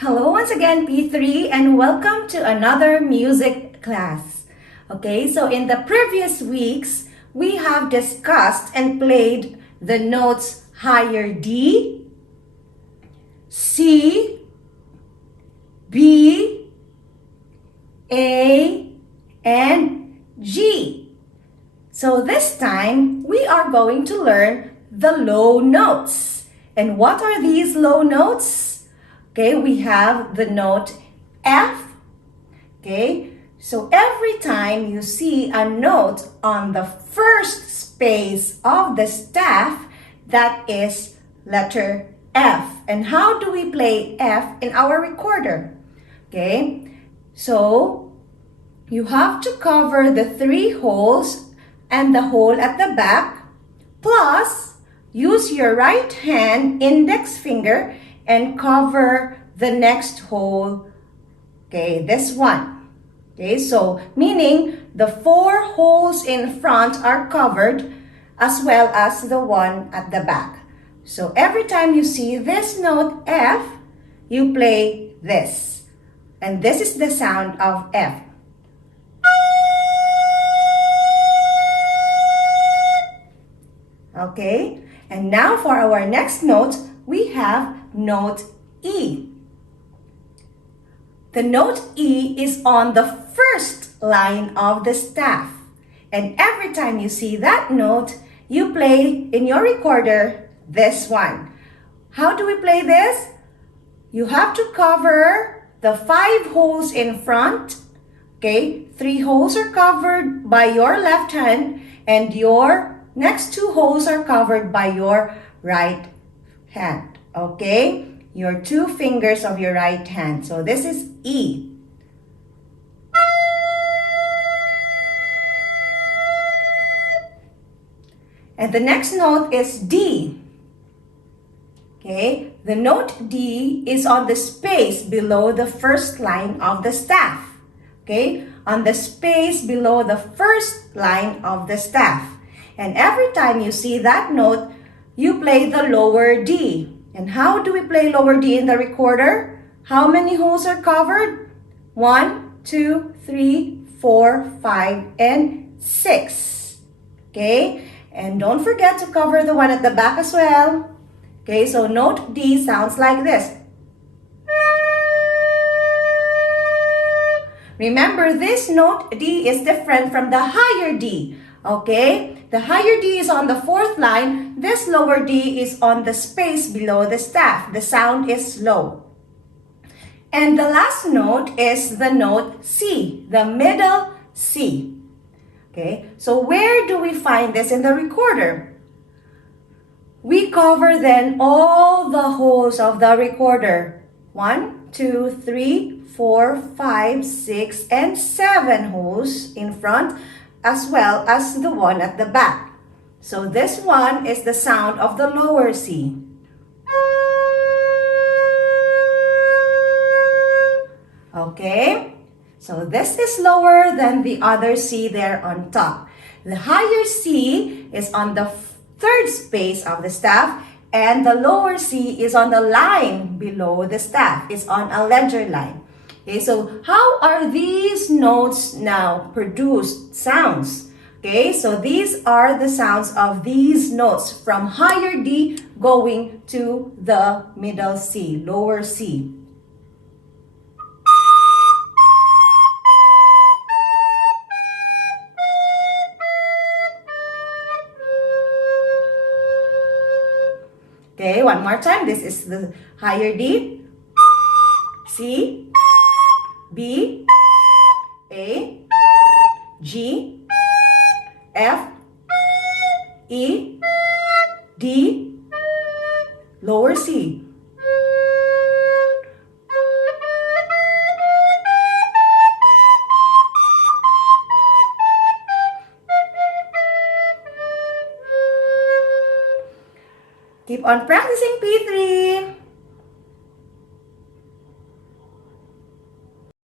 Hello once again, P3, and welcome to another music class. Okay, so in the previous weeks, we have discussed and played the notes higher D, C, B, A, and G. So this time, we are going to learn the low notes. And what are these low notes? Okay, we have the note F. Okay, so every time you see a note on the first space of the staff, that is letter F. And how do we play F in our recorder? Okay, so you have to cover the 3 holes and the hole at the back, plus use your right hand index finger and cover the next hole, okay, this one. Okay, so meaning the 4 holes in front are covered as well as the one at the back. So every time you see this note F, you play this. And this is the sound of F. Okay, and now for our next note, we have note E. The note E is on the first line of the staff. And every time you see that note, you play in your recorder this one. How do we play this? You have to cover the 5 holes in front. Okay, 3 holes are covered by your left hand and your next 2 holes are covered by your right hand. Okay, your 2 fingers of your right hand. So this is E. And the next note is D. Okay, the note D is on the space below the first line of the staff. Okay, on the space below the first line of the staff. And every time you see that note, you play the lower D. And how do we play lower D in the recorder? How many holes are covered? 1, 2, 3, 4, 5, and 6. Okay, and don't forget to cover the one at the back as well. Okay, so note D sounds like this. Remember, this note D is different from the higher D. Okay, the higher D is on the 4th line. This lower D is on the space below the staff. The sound is low. And the last note is the note C, the middle C. Okay, so where do we find this in the recorder? We cover then all the holes of the recorder. 1, 2, 3, 4, 5, 6, and 7 holes in front, as well as the one at the back. So this one is the sound of the lower C. Okay, so this is lower than the other C there on top. The higher C is on the 3rd space of the staff, and the lower C is on the line below the staff. It's on a ledger line. Okay, so how are these notes now produced sounds? Okay, so these are the sounds of these notes from higher D going to the middle C, lower C. Okay, one more time. This is the higher D, C, B, A, G, F, E, D, lower C. Keep on practicing, P3.